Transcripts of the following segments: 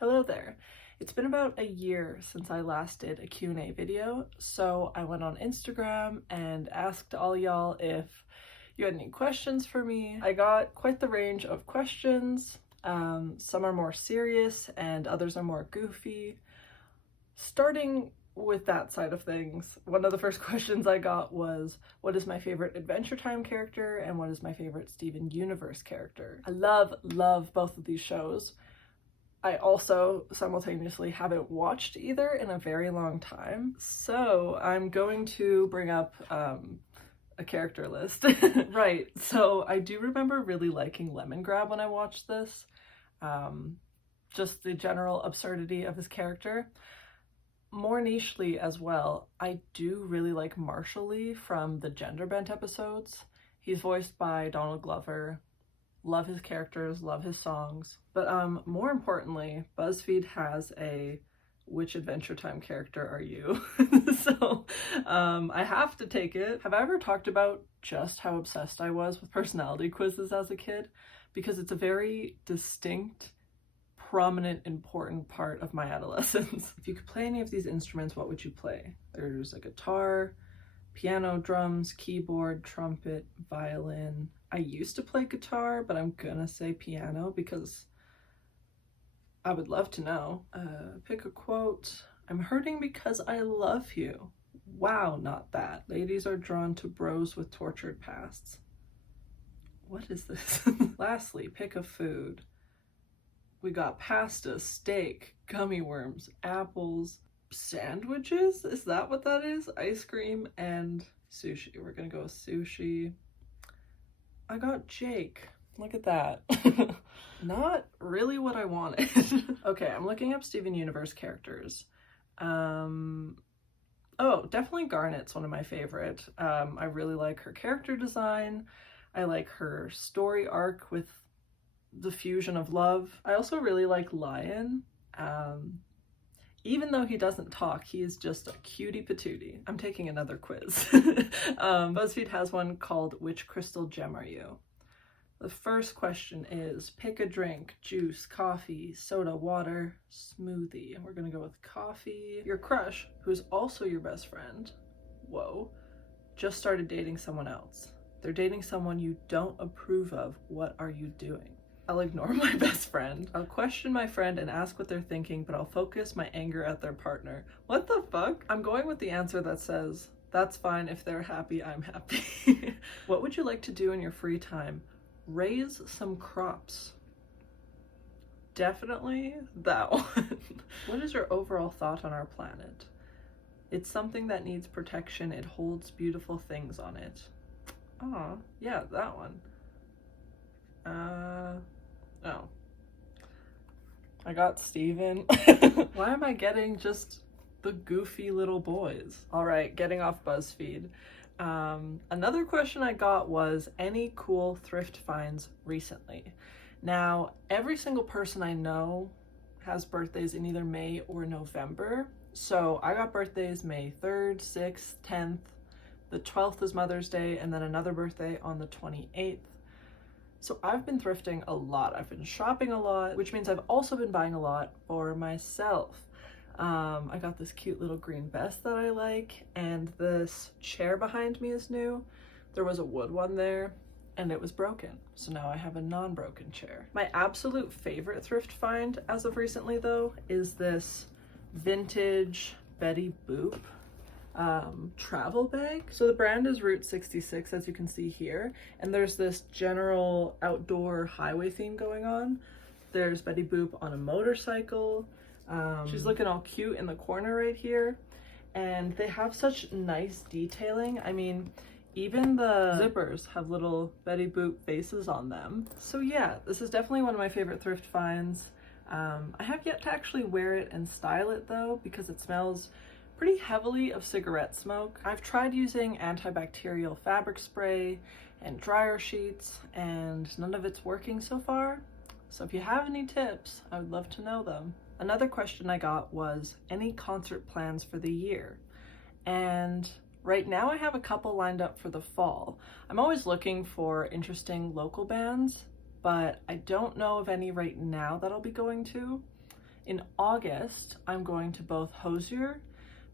Hello there. It's been about a year since I last did a Q&A video, so I went on Instagram and asked all y'all if you had any questions for me. I got quite the range of questions. Some are more serious and others are more goofy. Starting with that side of things, one of the first questions I got was, what is my favorite Adventure Time character and what is my favorite Steven Universe character? I love both of these shows. I also simultaneously haven't watched either in a very long time, so I'm going to bring up a character list. Right, so I do remember really liking Lemongrab when I watched this. Just the general absurdity of his character. More nichely as well, I do really like Marshall Lee from the Gender Bent episodes. He's voiced by Donald Glover. Love his characters, love his songs. But more importantly, BuzzFeed has a which Adventure Time character are you? So I have to take it. Have I ever talked about just how obsessed I was with personality quizzes as a kid? Because it's a very distinct, prominent, important part of my adolescence. If you could play any of these instruments, what would you play? There's a guitar, piano, drums, keyboard, trumpet, violin. I used to play guitar, but I'm gonna say piano because I would love to know. Pick a quote. I'm hurting because I love you. Wow, not that. Ladies are drawn to bros with tortured pasts. What is this? Lastly, pick a food. We got pasta, steak, gummy worms, apples, sandwiches? Is that what that is? Ice cream and sushi. We're gonna go with sushi. I got Jake. Look at that. Not really what I wanted. Okay, I'm looking up Steven Universe characters. Oh, definitely Garnet's one of my favorite. I really like her character design. I like her story arc with the fusion of love. I also really like Lion. Even though he doesn't talk, he is just a cutie patootie. I'm taking another quiz. BuzzFeed has one called Which Crystal Gem Are You? The first question is pick a drink, juice, coffee, soda, water, smoothie. And we're gonna go with coffee. Your crush, who's also your best friend, whoa, just started dating someone else. They're dating someone you don't approve of. What are you doing? I'll ignore my best friend. I'll question my friend and ask what they're thinking, but I'll focus my anger at their partner. What the fuck? I'm going with the answer that says, that's fine, if they're happy, I'm happy. What would you like to do in your free time? Raise some crops. Definitely that one. What is your overall thought on our planet? It's something that needs protection. It holds beautiful things on it. Aw, yeah, that one. Oh. I got Steven. Why am I getting just the goofy little boys? All right, getting off BuzzFeed. Another question I got was any cool thrift finds recently. Now, every single person I know has birthdays in either May or November. So I got birthdays May 3rd, 6th, 10th. The 12th is Mother's Day, and then another birthday on the 28th. So I've been thrifting a lot. I've been shopping a lot, which means I've also been buying a lot for myself. I got this cute little green vest that I like, and this chair behind me is new. There was a wood one there, and it was broken. So now I have a non-broken chair. My absolute favorite thrift find as of recently, though, is this vintage Betty Boop travel bag. So the brand is Route 66, as you can see here, and there's this general outdoor highway theme going on. There's Betty Boop on a motorcycle. She's looking all cute in the corner right here, and they have such nice detailing. I mean, even the zippers have little Betty Boop faces on them. So yeah, this is definitely one of my favorite thrift finds. I have yet to actually wear it and style it though, because it smells pretty heavily of cigarette smoke. I've tried using antibacterial fabric spray and dryer sheets, and none of it's working so far. So if you have any tips, I would love to know them. Another question I got was any concert plans for the year? And right now I have a couple lined up for the fall. I'm always looking for interesting local bands, but I don't know of any right now that I'll be going to. In August, I'm going to both Hosier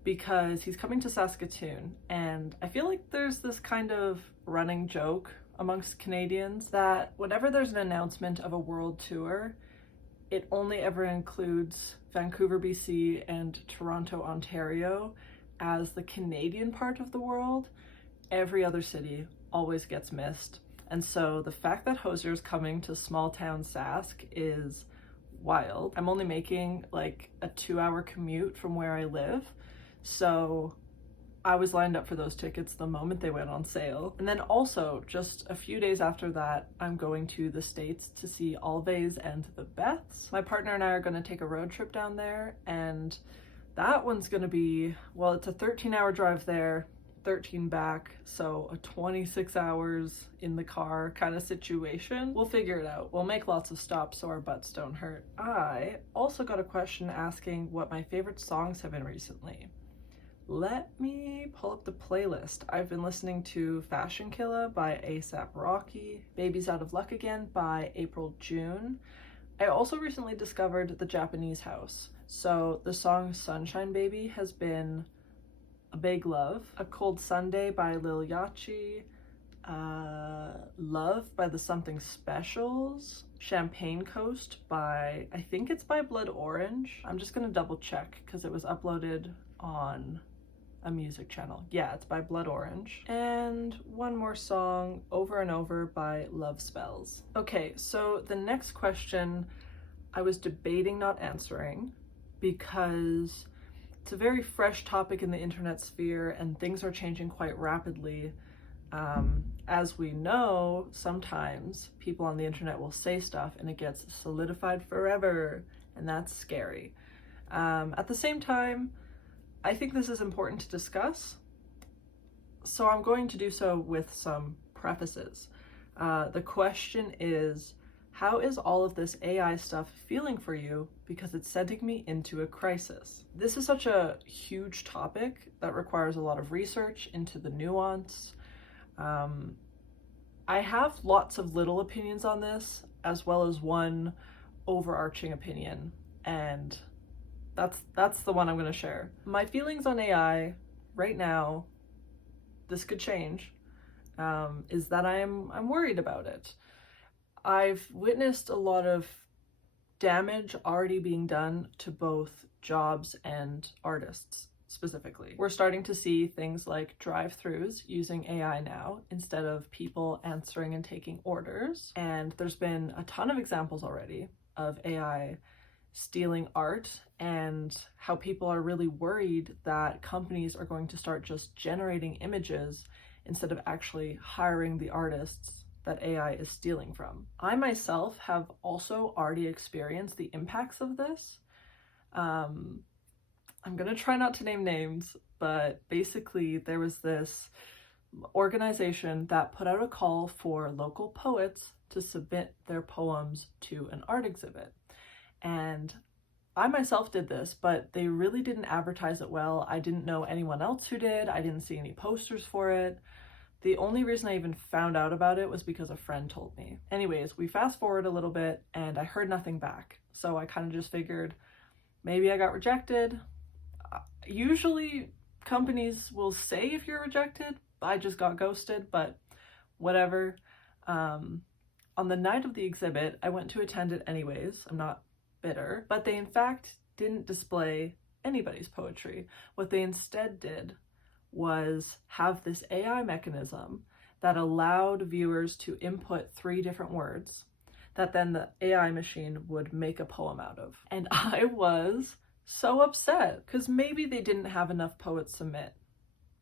because he's coming to Saskatoon, and I feel like there's this kind of running joke amongst Canadians that whenever there's an announcement of a world tour, it only ever includes Vancouver, BC and Toronto, Ontario as the Canadian part of the world. Every other city always gets missed. And so the fact that Hosier is coming to small town Sask is wild. I'm only making like a 2-hour commute from where I live, so I was lined up for those tickets the moment they went on sale. And then also, just a few days after that, I'm going to the States to see Alves and the Beths. My partner and I are going to take a road trip down there, and that one's going to be, well, it's a 13-hour drive there, 13 back, so a 26 hours in the car kind of situation. We'll figure it out. We'll make lots of stops so our butts don't hurt. I also got a question asking what my favorite songs have been recently. Let me pull up the playlist. I've been listening to Fashion Killa by A$AP Rocky, Baby's Out of Luck Again by April June. I also recently discovered The Japanese House, so the song Sunshine Baby has been a big love. A Cold Sunday by Lil Yachty, Love by the Something Specials, Champagne Coast by, I think it's by Blood Orange. I'm just gonna double check because it was uploaded on a music channel. Yeah, it's by Blood Orange. And one more song, Over and Over by Love Spells. Okay, so the next question I was debating not answering because it's a very fresh topic in the internet sphere and things are changing quite rapidly. As we know, sometimes people on the internet will say stuff and it gets solidified forever, and that's scary. At the same time, I think this is important to discuss, so I'm going to do so with some prefaces. The question is, how is all of this AI stuff feeling for you? Because it's sending me into a crisis. This is such a huge topic that requires a lot of research into the nuance. I have lots of little opinions on this, as well as one overarching opinion, and that's the one I'm going to share. My feelings on AI right now, this could change, is that I'm worried about it. I've witnessed a lot of damage already being done to both jobs and artists specifically. We're starting to see things like drive-thrus using AI now instead of people answering and taking orders. And there's been a ton of examples already of AI stealing art, and how people are really worried that companies are going to start just generating images instead of actually hiring the artists that AI is stealing from. I myself have also already experienced the impacts of this. I'm gonna try not to name names, but basically there was this organization that put out a call for local poets to submit their poems to an art exhibit. And I myself did this, but they really didn't advertise it well. I didn't know anyone else who did. I didn't see any posters for it. The only reason I even found out about it was because a friend told me. Anyways, we fast forward a little bit and I heard nothing back. So I kind of just figured maybe I got rejected. Usually companies will say if you're rejected. I just got ghosted, but whatever. On the night of the exhibit, I went to attend it anyways. I'm not bitter, but they in fact didn't display anybody's poetry. What they instead did was have this AI mechanism that allowed viewers to input 3 different words that then the AI machine would make a poem out of. And I was so upset because maybe they didn't have enough poets submit.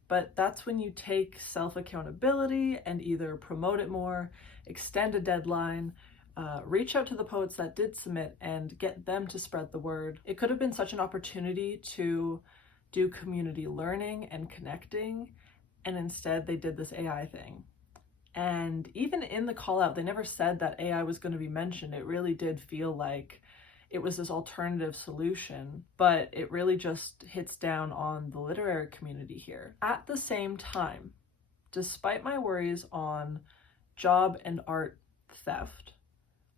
But that's when you take self-accountability and either promote it more, extend a deadline, reach out to the poets that did submit and get them to spread the word. It could have been such an opportunity to do community learning and connecting, and instead they did this AI thing. And even in the call out, they never said that AI was going to be mentioned. It really did feel like it was this alternative solution, but it really just hits down on the literary community here. At the same time, despite my worries on job and art theft,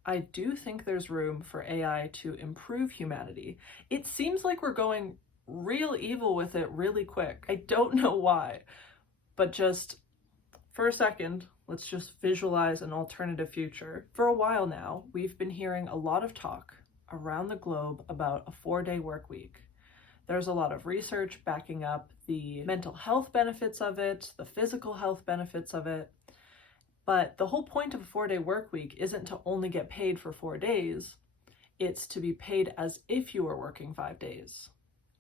I do think there's room for AI to improve humanity. It seems like we're going real evil with it really quick. I don't know why, but just for a second, let's just visualize an alternative future. For a while now, we've been hearing a lot of talk around the globe about a 4-day work week. There's a lot of research backing up the mental health benefits of it, the physical health benefits of it. But the whole point of a 4-day work week isn't to only get paid for 4 days. It's to be paid as if you were working 5 days.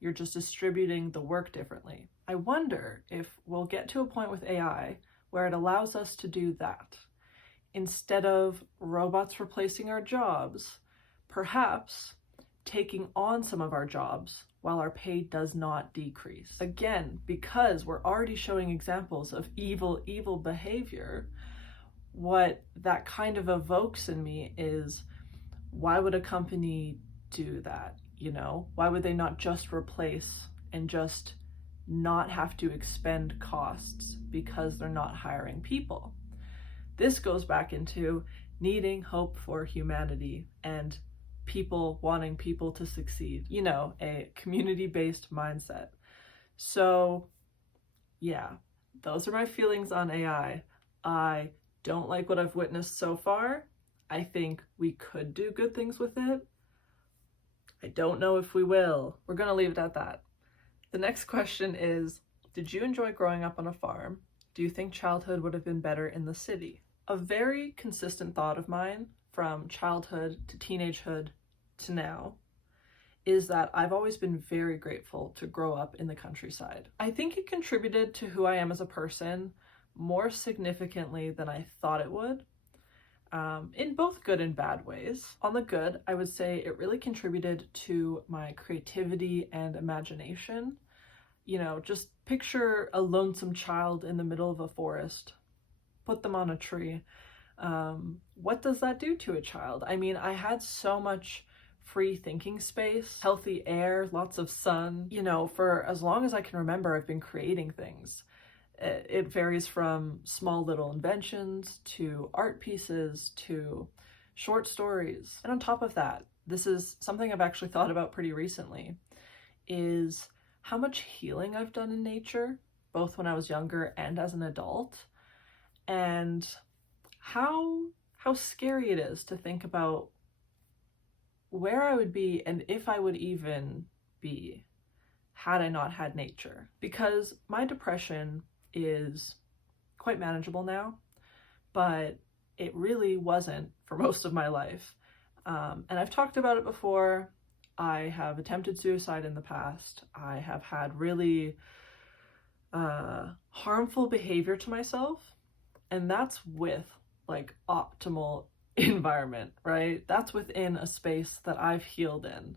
You're just distributing the work differently. I wonder if we'll get to a point with AI where it allows us to do that. Instead of robots replacing our jobs, perhaps taking on some of our jobs while our pay does not decrease. Again, because we're already showing examples of evil behavior, what that kind of evokes in me is, why would a company do that? You know, why would they not just replace and just not have to expend costs because they're not hiring people? This goes back into needing hope for humanity and people wanting people to succeed, you know, a community-based mindset. So yeah, those are my feelings on AI. I don't like what I've witnessed so far. I think we could do good things with it. I don't know if we will. We're gonna leave it at that. The next question is, did you enjoy growing up on a farm? Do you think childhood would have been better in the city? A very consistent thought of mine from childhood to teenagehood to now is that I've always been very grateful to grow up in the countryside. I think it contributed to who I am as a person more significantly than I thought it would, in both good and bad ways. On the good, I would say it really contributed to my creativity and imagination. You know, just picture a lonesome child in the middle of a forest, put them on a tree. What does that do to a child? I mean, I had so much free thinking space, healthy air, lots of sun. You know, for as long as I can remember, I've been creating things. It varies from small little inventions to art pieces to short stories. And on top of that, this is something I've actually thought about pretty recently, is how much healing I've done in nature, both when I was younger and as an adult, and how scary it is to think about where I would be and if I would even be had I not had nature. Because my depression is quite manageable now, but it really wasn't for most of my life. And I've talked about it before. I have attempted suicide in the past. I have had really harmful behavior to myself, and that's with like optimal environment, right? That's within a space that I've healed in.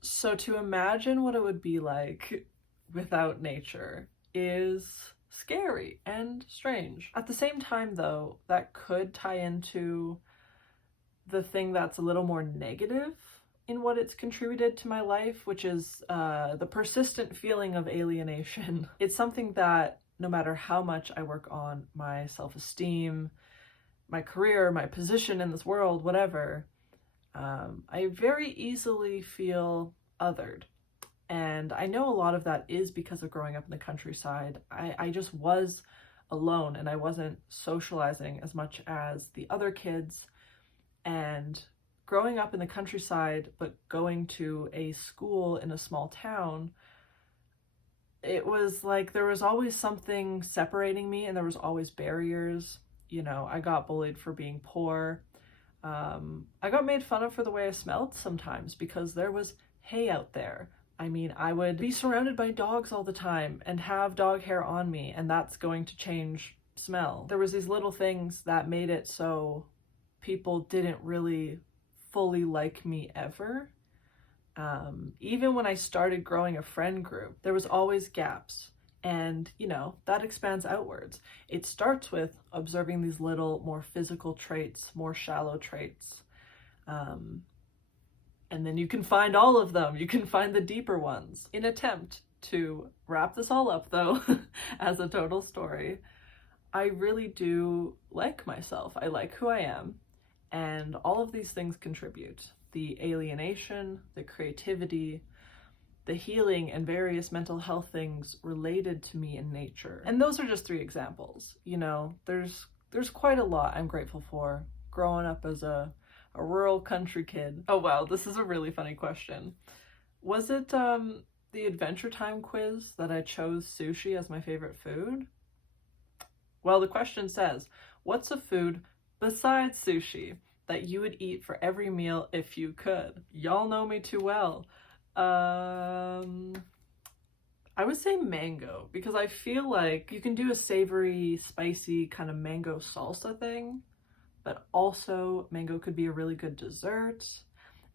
So to imagine what it would be like without nature is scary and strange. At the same time, though, that could tie into the thing that's a little more negative in what it's contributed to my life, which is the persistent feeling of alienation. It's something that no matter how much I work on my self-esteem, my career, my position in this world, whatever, I very easily feel othered. And I know a lot of that is because of growing up in the countryside. I just was alone and I wasn't socializing as much as the other kids. And growing up in the countryside, but going to a school in a small town, it was like there was always something separating me and there was always barriers. You know, I got bullied for being poor. I got made fun of for the way I smelled sometimes because there was hay out there. I mean, I would be surrounded by dogs all the time and have dog hair on me, and that's going to change smell. There was these little things that made it so people didn't really fully like me ever. Even when I started growing a friend group, there was always gaps. And, you know, that expands outwards. It starts with observing these little more physical traits, more shallow traits. And then you can find all of them. You can find the deeper ones. In attempt to wrap this all up, though, as a total story, I really do like myself. I like who I am. And all of these things contribute. The alienation, the creativity, the healing, and various mental health things related to me in nature. And those are just 3 examples. You know, there's quite a lot I'm grateful for growing up as a rural country kid. Oh wow, this is a really funny question. Was it the Adventure Time quiz that I chose sushi as my favorite food? Well, the question says, what's a food besides sushi that you would eat for every meal if you could? Y'all know me too well. I would say mango, because I feel like you can do a savory, spicy kind of mango salsa thing, but also mango could be a really good dessert,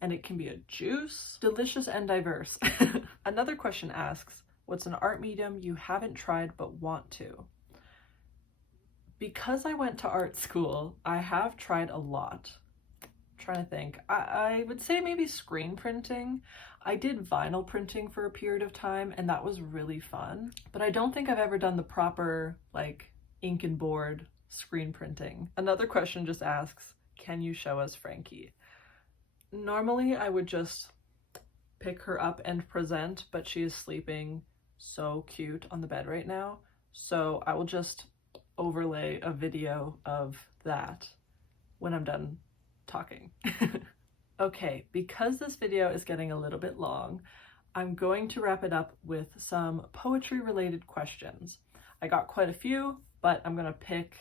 and it can be a juice. Delicious and diverse. Another question asks, what's an art medium you haven't tried but want to? Because I went to art school, I have tried a lot. I'm trying to think. I would say maybe screen printing. I did vinyl printing for a period of time, and that was really fun. But I don't think I've ever done the proper, like, ink and board screen printing. Another question just asks, can you show us Frankie? Normally, I would just pick her up and present, but she is sleeping so cute on the bed right now. So I will just overlay a video of that when I'm done talking. Okay, because this video is getting a little bit long, I'm going to wrap it up with some poetry related questions. I got quite a few, but I'm gonna pick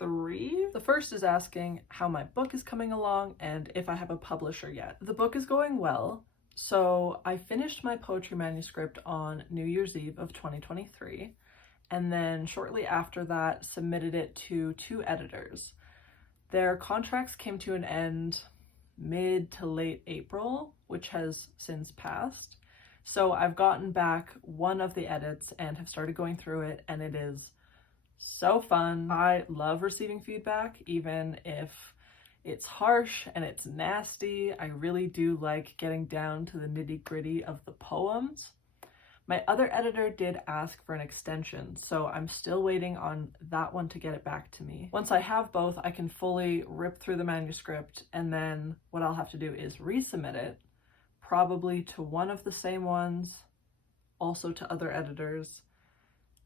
3. The first is asking how my book is coming along and if I have a publisher yet. The book is going well. So I finished my poetry manuscript on New Year's Eve of 2023. And then shortly after that, submitted it to 2 editors. Their contracts came to an end mid to late April, which has since passed. So I've gotten back one of the edits and have started going through it, and it is so fun. I love receiving feedback, even if it's harsh and it's nasty. I really do like getting down to the nitty-gritty of the poems. My other editor did ask for an extension, so I'm still waiting on that one to get it back to me. Once I have both, I can fully rip through the manuscript, and then what I'll have to do is resubmit it, probably to one of the same ones, also to other editors.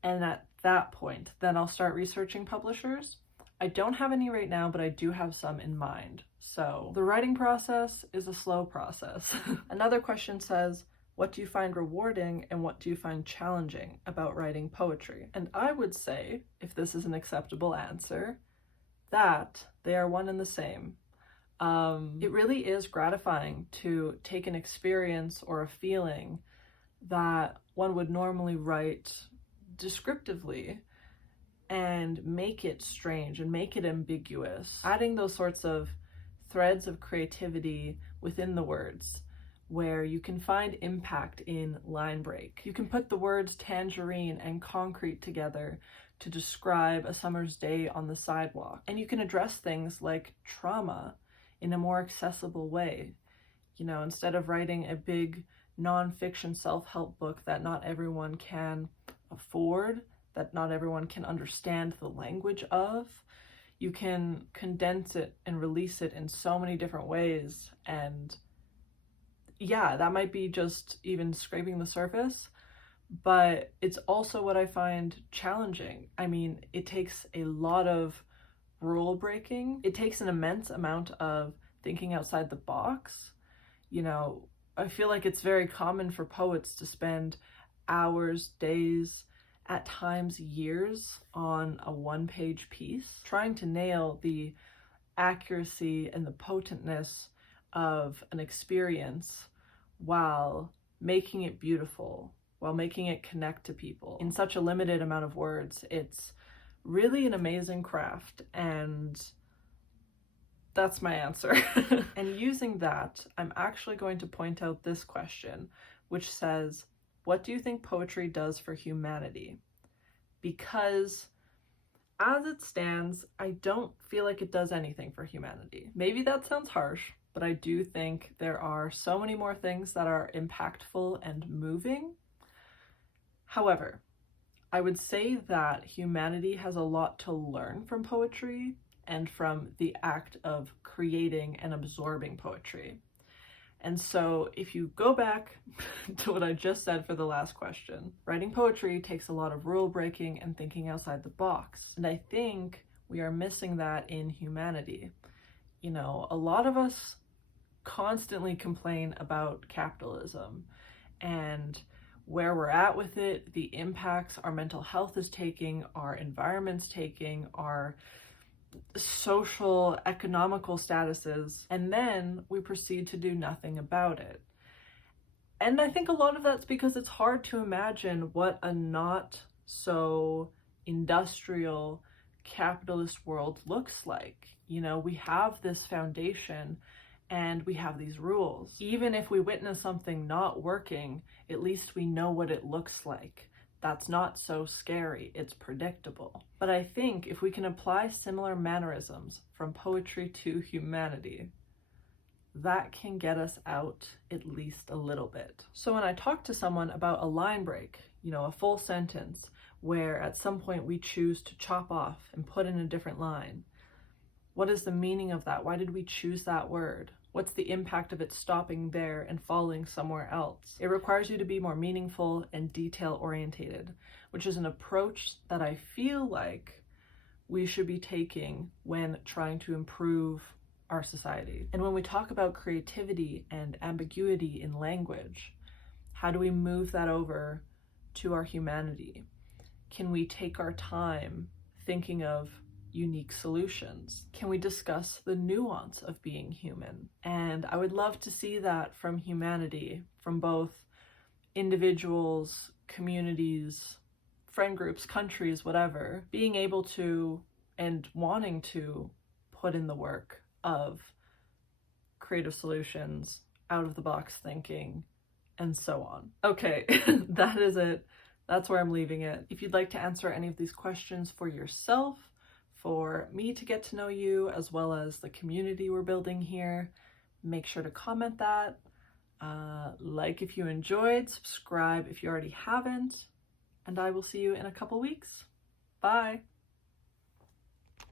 And at that point, then I'll start researching publishers. I don't have any right now, but I do have some in mind. So the writing process is a slow process. Another question says, what do you find rewarding and what do you find challenging about writing poetry? And I would say, if this is an acceptable answer, that they are one and the same. It really is gratifying to take an experience or a feeling that one would normally write descriptively and make it strange and make it ambiguous, adding those sorts of threads of creativity within the words, where you can find impact in line break. You can put the words tangerine and concrete together to describe a summer's day on the sidewalk. And you can address things like trauma in a more accessible way. You know, instead of writing a big nonfiction self-help book that not everyone can afford, that not everyone can understand the language of, you can condense it and release it in so many different ways. And yeah, that might be just even scraping the surface, but it's also what I find challenging. I mean, it takes a lot of rule breaking. It takes an immense amount of thinking outside the box. You know, I feel like it's very common for poets to spend hours, days, at times years on a one-page piece, trying to nail the accuracy and the potentness of an experience while making it beautiful, while making it connect to people in such a limited amount of words. It's really an amazing craft, and that's my answer. And using that, I'm actually going to point out this question, which says, what do you think poetry does for humanity? Because as it stands, I don't feel like it does anything for humanity. Maybe that sounds harsh, but I do think there are so many more things that are impactful and moving. However, I would say that humanity has a lot to learn from poetry, and from the act of creating and absorbing poetry. And so if you go back to what I just said for the last question, writing poetry takes a lot of rule breaking and thinking outside the box. And I think we are missing that in humanity. You know, a lot of us constantly complain about capitalism and where we're at with it, the impacts our mental health is taking, our environment's taking, our social, economical statuses, and then we proceed to do nothing about it. And I think a lot of that's because it's hard to imagine what a not so industrial capitalist world looks like. You know, we have this foundation and we have these rules. Even if we witness something not working, at least we know what it looks like. That's not so scary, it's predictable. But I think if we can apply similar mannerisms from poetry to humanity, that can get us out at least a little bit. So when I talk to someone about a line break, you know, a full sentence, where at some point we choose to chop off and put in a different line, what is the meaning of that? Why did we choose that word? What's the impact of it stopping there and falling somewhere else? It requires you to be more meaningful and detail-orientated, which is an approach that I feel like we should be taking when trying to improve our society. And when we talk about creativity and ambiguity in language, how do we move that over to our humanity? Can we take our time thinking of unique solutions? Can we discuss the nuance of being human? And I would love to see that from humanity, from both individuals, communities, friend groups, countries, whatever, being able to and wanting to put in the work of creative solutions, out of the box thinking, and so on. Okay, that is it. That's where I'm leaving it. If you'd like to answer any of these questions for yourself, for me to get to know you, as well as the community we're building here, make sure to comment that. Like if you enjoyed, subscribe if you already haven't, and I will see you in a couple weeks. Bye!